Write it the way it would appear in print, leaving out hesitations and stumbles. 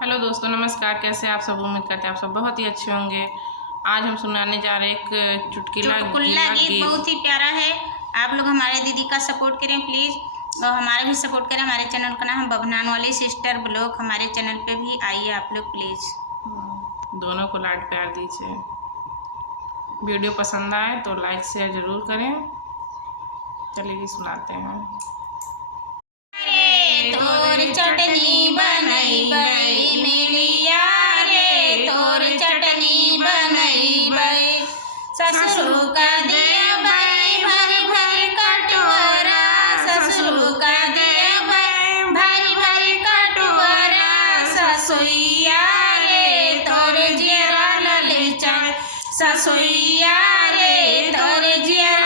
Hello दोस्तों, नमस्कार। कैसे आप सब? उम्मीद करते हैं आप सब बहुत ही अच्छे होंगे। आज हम सुनाने जा रहे एक चुटकुला गीत बहुत ही प्यारा है। आप लोग हमारे दीदी का सपोर्ट करें प्लीज़, और हमारा भी सपोर्ट करें। हमारे चैनल का नाम बभनान वाली सिस्टर ब्लॉग। हमारे चैनल पे भी आइए आप लोग प्लीज़। दोनों को लाड प्यार दीजिए। वीडियो पसंद आए तो लाइक शेयर ज़रूर करें। चलिए सुनाते हैं। तोर चटनी बनैबै मिलिया रे, तोर चटनी बनैबै, ससुर का देबै भर भर कटोरा, ससुर का देबै भर भर कटोरा, ससुइया रे तोर जेरा ललचा, ससुइया रे तोर जेरा